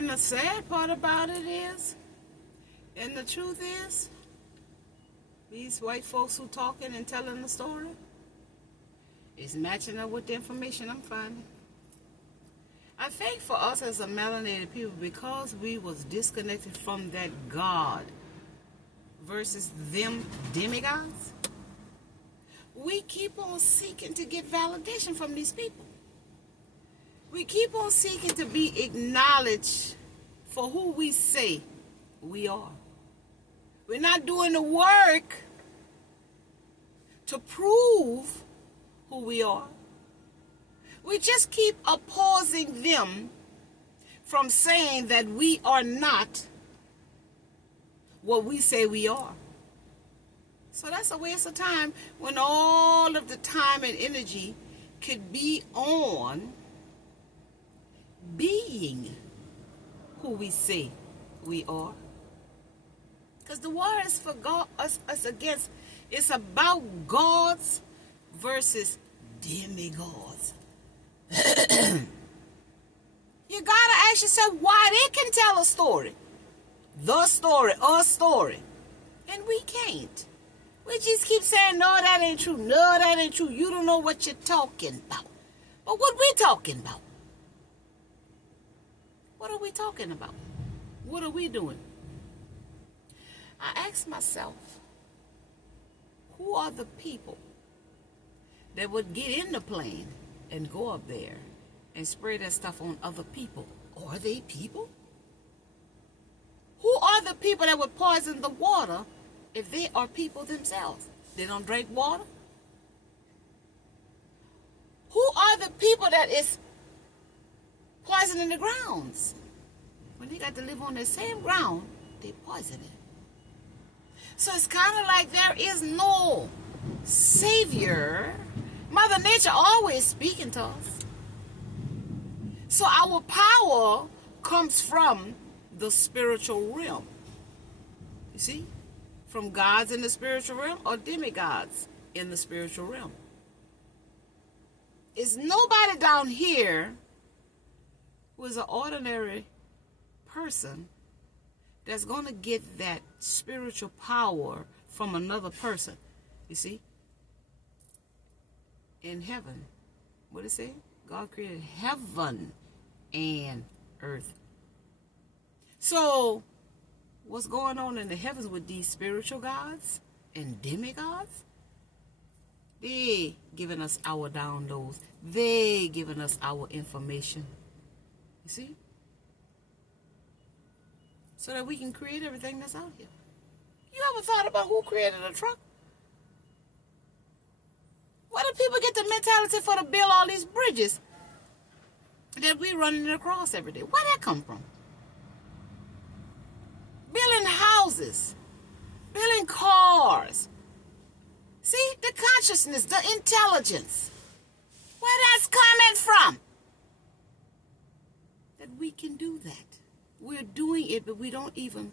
And the sad part about it is, and the truth is, these white folks who talking and telling the story is matching up with the information I'm finding. I think for us as a melanated people, because we was disconnected from that God versus them demigods, we keep on seeking to get validation from these people. We keep on seeking to be acknowledged for who we say we are. We're not doing the work to prove who we are. We just keep opposing them from saying that we are not what we say we are. So that's a waste of time when all of the time and energy could be on being who we say we are. Because the war is for God, us against, it's about gods versus demigods. You gotta ask yourself why they can tell a story. The story, a story. And we can't. We just keep saying, no, that ain't true. No, that ain't true. You don't know what you're talking about. But what we talking about? What are we talking about? What are we doing? I ask myself, who are the people that would get in the plane and go up there and spread that stuff on other people? Are they people? Who are the people that would poison the water if they are people themselves? They don't drink water? Who are the people that is poisoning the grounds? When they got to live on the same ground, they poison it. So it's kind of like there is no savior. Mother Nature always speaking to us. So our power comes from the spiritual realm. You see? From gods in the spiritual realm or demigods in the spiritual realm. It's nobody down here who is an ordinary person that's going to get that spiritual power from another person. You see? In heaven. What did it say? God created heaven and earth. So, what's going on in the heavens with these spiritual gods and demigods? They giving us our downloads. They giving us our information. You see? So that we can create everything that's out here. You ever thought about who created a truck? Where do people get the mentality for to build all these bridges that we running across every day? Where that come from? Building houses, building cars. See, the consciousness, the intelligence. Where that's coming from? That we can do that. We're doing it, but we don't even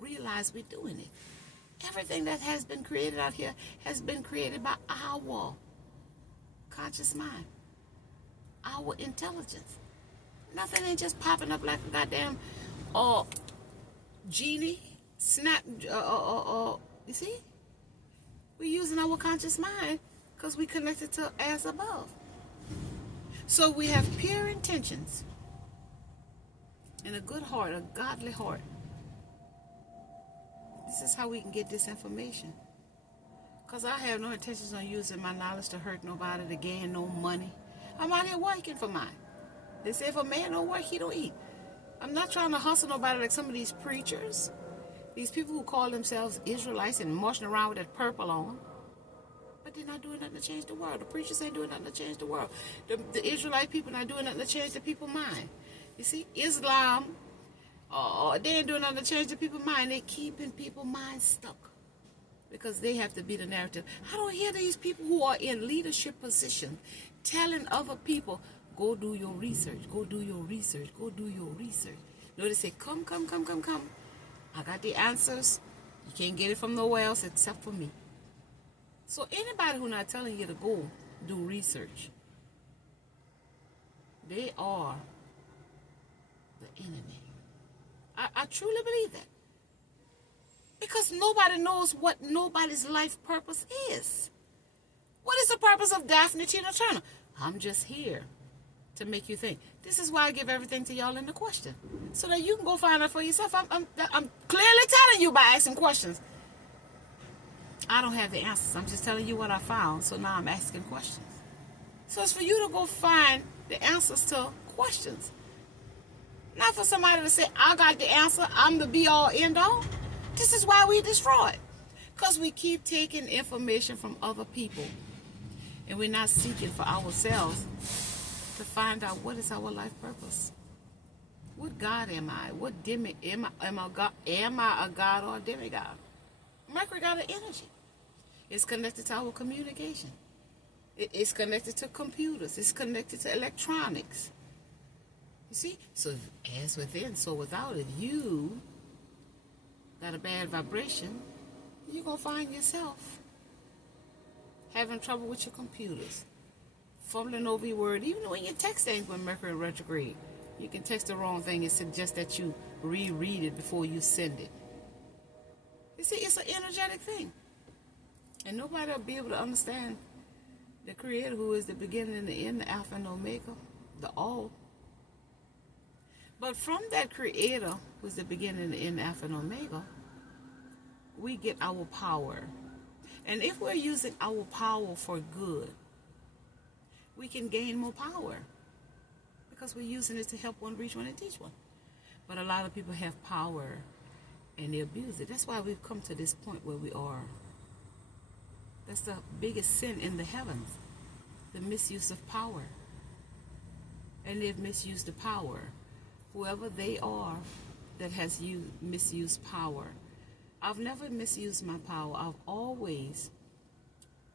realize we're doing it. Everything that has been created out here has been created by our conscious mind, our intelligence. Nothing ain't just popping up like a goddamn genie, snap, you see? We're using our conscious mind because we connected to as above. So we have pure intentions and a good heart, a godly heart. This is how we can get this information. Because I have no intentions on using my knowledge to hurt nobody, to gain no money. I'm out here working for mine. They say if a man don't work, he don't eat. I'm not trying to hustle nobody like some of these preachers. These people who call themselves Israelites and marching around with that purple on. But they're not doing nothing to change the world. The preachers ain't doing nothing to change the world. The Israelite people not doing nothing to change the people's mind. You see, Islam, they ain't doing nothing to change the people's mind. They keeping people's minds stuck. Because they have to be the narrative. I don't hear these people who are in leadership positions telling other people, go do your research, go do your research, go do your research. No, they say, come. I got the answers. You can't get it from nowhere else except for me. So anybody who's not telling you to go do research, they are the truly believe that. Because nobody knows what nobody's life purpose is. What is the purpose of Daphne Tina Turner? I'm just here to make you think. This is why I give everything to y'all in the question, so that you can go find out for yourself. I'm clearly telling you by asking questions. I don't have the answers. I'm just telling you what I found, so now I'm asking questions. So it's for you to go find the answers to questions. Not for somebody to say, I got the answer, I'm the be-all, end-all. This is why we destroy it. Because we keep taking information from other people, and we're not seeking for ourselves to find out what is our life purpose. What God am I? What am I a God or a demigod? Mercury got an energy. It's connected to our communication. It's connected to computers. It's connected to electronics. You see? So as within, so without. If you got a bad vibration, you're going to find yourself having trouble with your computers, fumbling over your word. Even when you text things with Mercury retrograde, you can text the wrong thing. It suggests that you reread it before you send it. You see, it's an energetic thing. And nobody will be able to understand the Creator, who is the beginning and the end, the Alpha and Omega, the all. But from that Creator, who is the beginning and the end, the Alpha and Omega, we get our power. And if we're using our power for good, we can gain more power, because we're using it to help one, reach one, and teach one. But a lot of people have power and they abuse it. That's why we've come to this point where we are. That's the biggest sin in the heavens, the misuse of power. And they've misused the power. Whoever they are that has misused power. I've never misused my power. I've always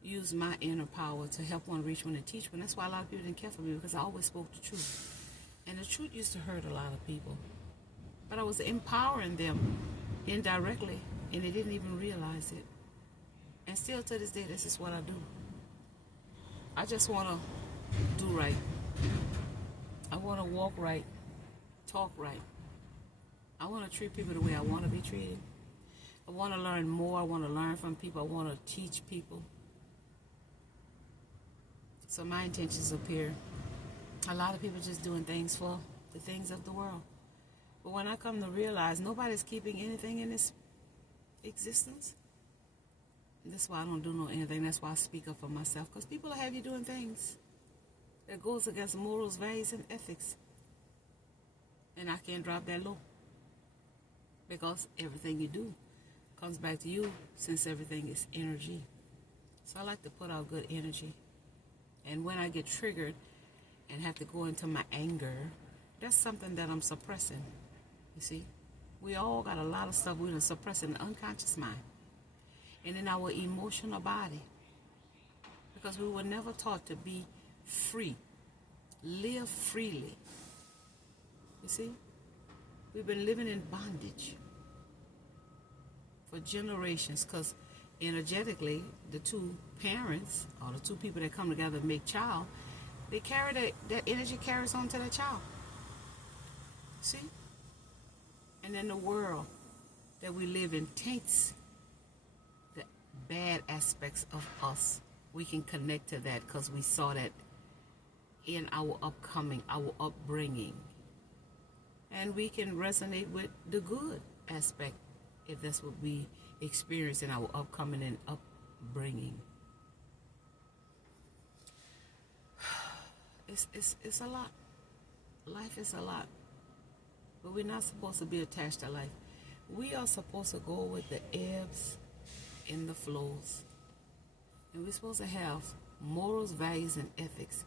used my inner power to help one, reach one, and teach one. That's why a lot of people didn't care for me, because I always spoke the truth. And the truth used to hurt a lot of people. But I was empowering them indirectly, and they didn't even realize it. And still to this day, this is what I do. I just want to do right. I want to walk right, talk right. I want to treat people the way I want to be treated. I want to learn more. I want to learn from people. I want to teach people. So my intentions up here, a lot of people just doing things for the things of the world. But when I come to realize nobody's keeping anything in this existence, that's why I don't do anything. That's why I speak up for myself. Because people will have you doing things that goes against morals, values, and ethics. And I can't drop that low. Because everything you do comes back to you, since everything is energy. So I like to put out good energy. And when I get triggered and have to go into my anger, that's something that I'm suppressing. You see? We all got a lot of stuff we're suppressing in the unconscious mind and in our emotional body, because we were never taught to be free, live freely. You see, we've been living in bondage for generations, because energetically, the two parents or the two people that come together to make child, they carry that energy carries on to their child. See? And then the world that we live in taints the bad aspects of us. We can connect to that because we saw that in our upbringing. And we can resonate with the good aspect if that's what we experience in our upcoming and upbringing. It's a lot. Life is a lot. But we're not supposed to be attached to life. We are supposed to go with the ebbs and the flows. And we're supposed to have morals, values, and ethics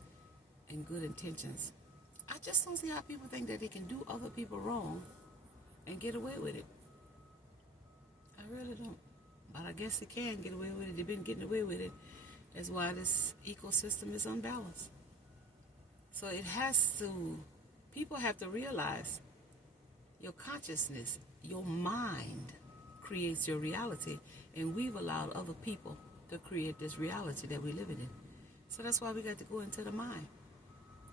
and good intentions. I just don't see how people think that they can do other people wrong and get away with it. I really don't. But I guess they can get away with it. They've been getting away with it. That's why this ecosystem is unbalanced. So it has to, people have to realize your consciousness, your mind creates your reality. And we've allowed other people to create this reality that we're living in. So that's why we got to go into the mind.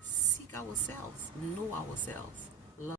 Seek ourselves, know ourselves.